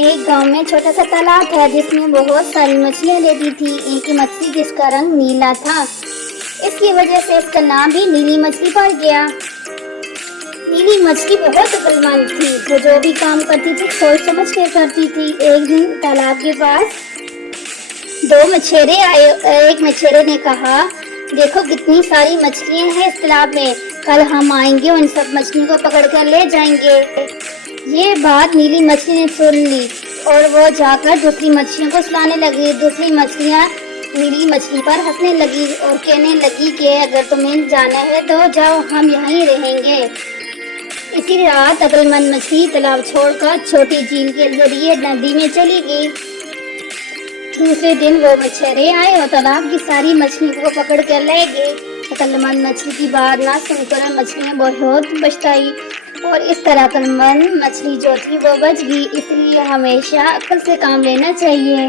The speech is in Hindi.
एक गांव में छोटा सा तालाब था जिसमें बहुत सारी मछलियां रहती थी। एक मछली जिसका रंग नीला था, इसकी वजह से इसका नाम भी नीली मछली पड़ गया। नीली मछली बहुत अक्लमंद थी, वो जो भी काम करती थी सोच समझ के करती थी। एक दिन तालाब के पास दो मछेरे आए। एक मछेरे ने कहा, देखो कितनी सारी मछलियां हैं इस तालाब में, कल हम आएंगे उन सब मछलियों को पकड़ कर ले जाएंगे। ये बात नीली मछली ने सुन ली और वो जाकर दूसरी मछलियों को सुनाने लगी। दूसरी मछलियां नीली मछली पर हंसने लगी और कहने लगी कि अगर तुम्हें जाना है तो जाओ, हम यहीं रहेंगे। इसी रात अक्लमंद मछली तालाब छोड़कर छोटी झील के जरिए नदी में चली गई। दूसरे दिन वो मछेरे आए और तालाब की सारी मछलियों को पकड़ कर ले गए। अक्लमंद मछली की बात ना सुनकर मछलियां बहुत पछताई और इस तरह अक्लमंद मछली जो थी वो बच गई। इसलिए हमेशा अक्ल से काम लेना चाहिए।